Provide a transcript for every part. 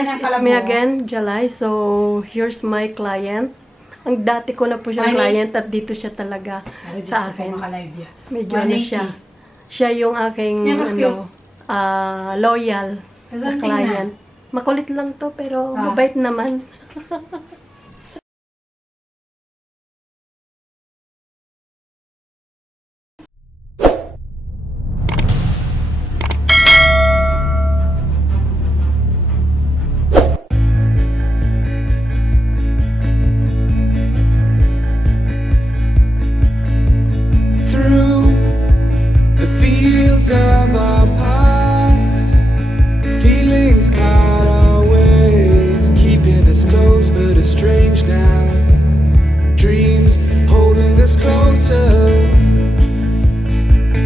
It's me again, Jalai. So, here's my client. Ang dati ko na po siyang client at dito siya talaga sa akin. Medyo ano siya. Siya yung aking loyal sa client. Makulit lang to pero mabait naman. Of our paths, feelings part our ways, keeping us close but estranged now. Dreams holding us closer,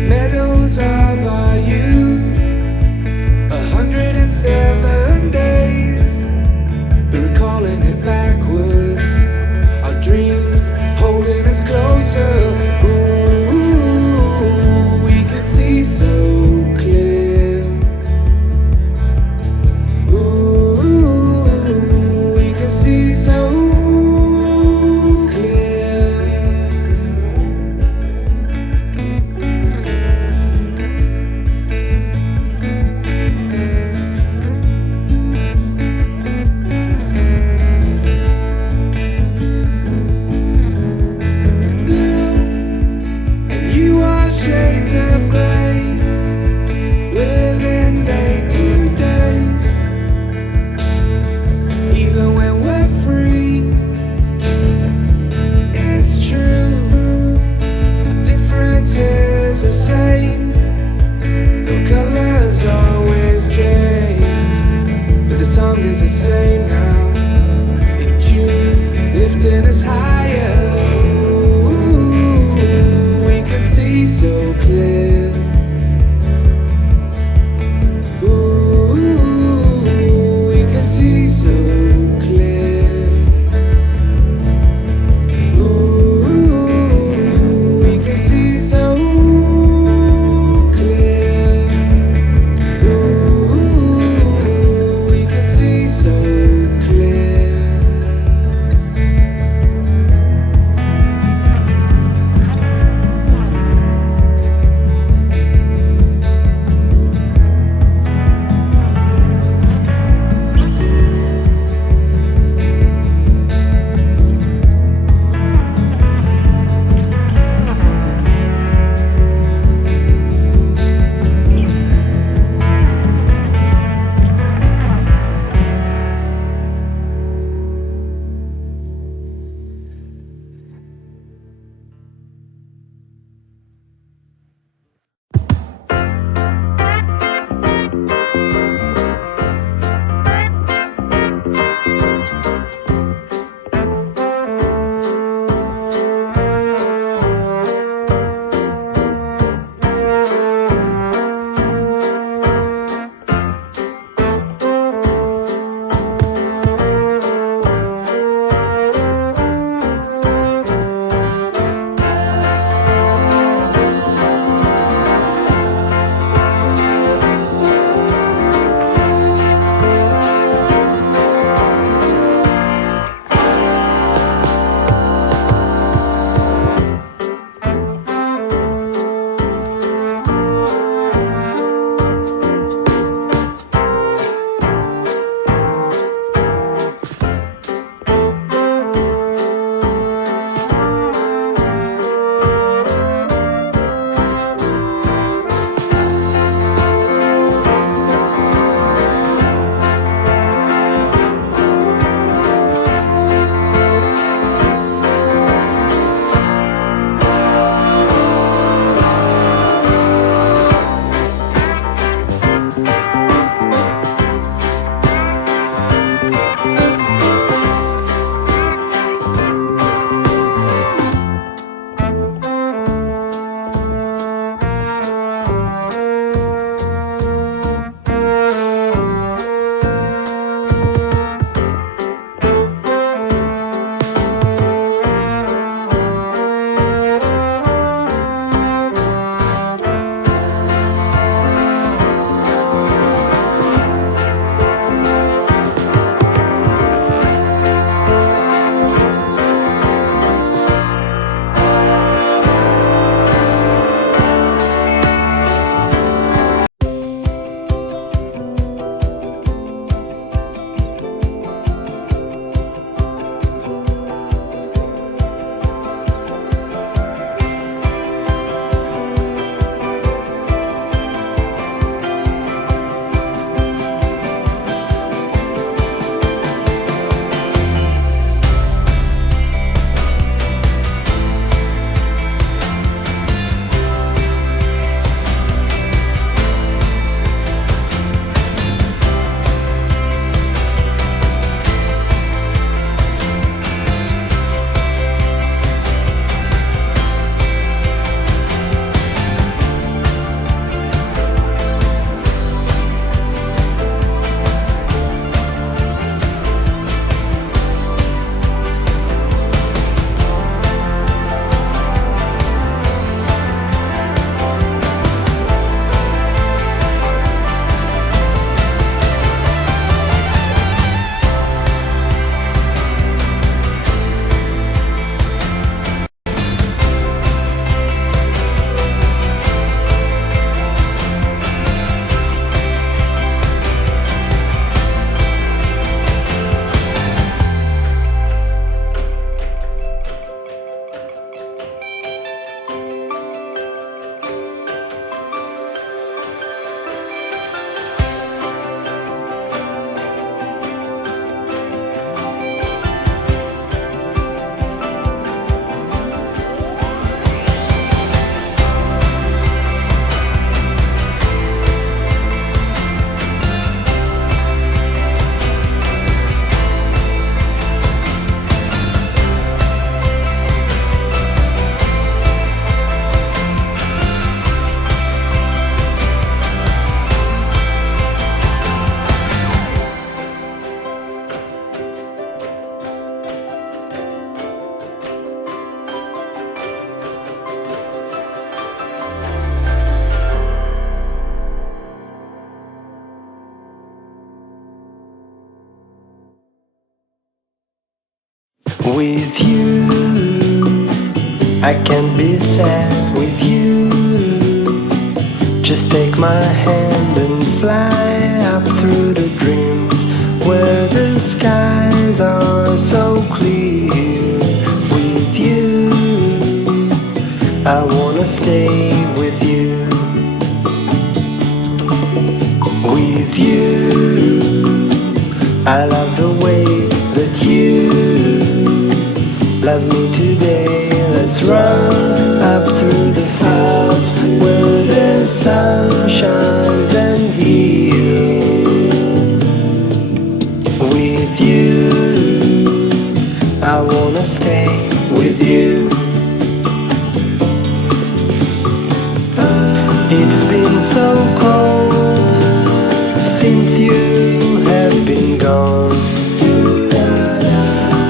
meadows of our youth, 107 days, but recalling it backwards. Our dreams holding us closer. So clear. Ooh, we can see so clear. Blue, and you are shades of gray. Living day to day, even when we're free. It's true, the difference is the same. The colors always change, but the song is the same now. In June, lifting us higher. Ooh, we can see so clear. So With you, I can't be sad with you. Just take my hand and fly up through the dreams where the skies are so clear. With you, I wanna stay with you. With you, I love the way that you love me today. Let's run up through the fields where the sun shines and heals. With you, I wanna stay with you. It's been so cold since you have been gone.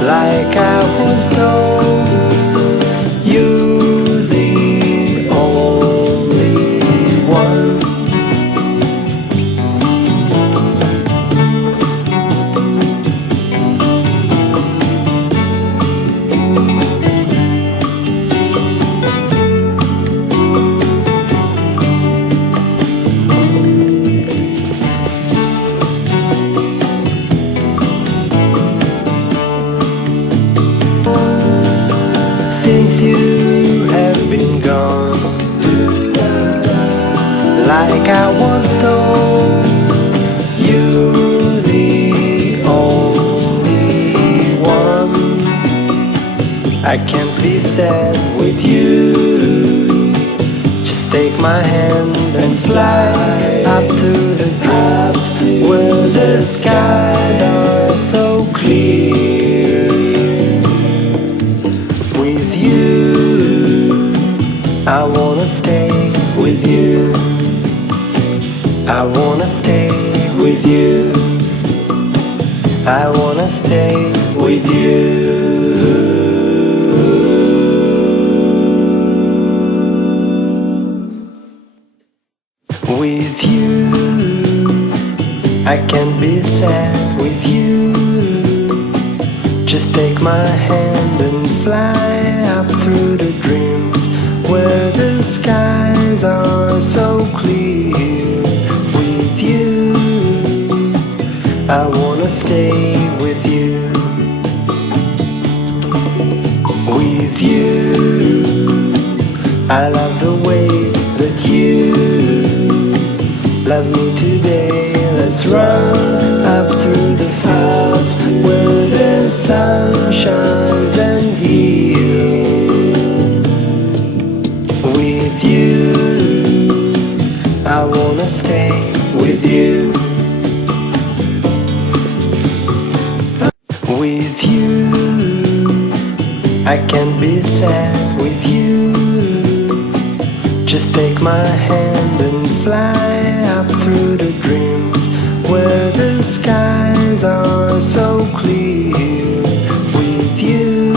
Like I was told, you're the only one. Since you have been gone, like I was told, you're the only one. I can't be sad with you. Just take my hand and fly up to the clouds where the skies are so clear. With you, I wanna stay with you. I wanna stay with you. I wanna stay with you. With you, I can't be sad with you. Just take my hand and fly up through the dreams where the skies are so clear. With you, I wanna stay with you. With you, I love the way that you love me today. Let's run up through the fields where the sun shines and heals. With you, I wanna stay with you. With you, I can't be sad with you. Just take my hand and fly up through the dreams where the skies are so clear. With you,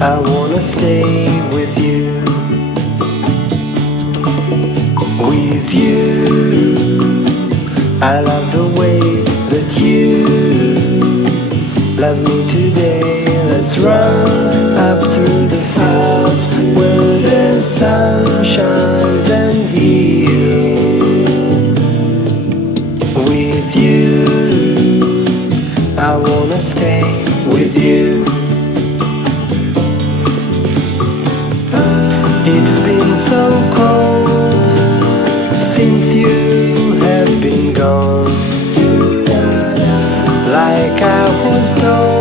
I wanna stay with you. With you, I love the way that you love me today. Let's run up through the fields where the sun shines and heals. With you, I wanna stay with you. It's been so cold since you have been gone. Like I was told,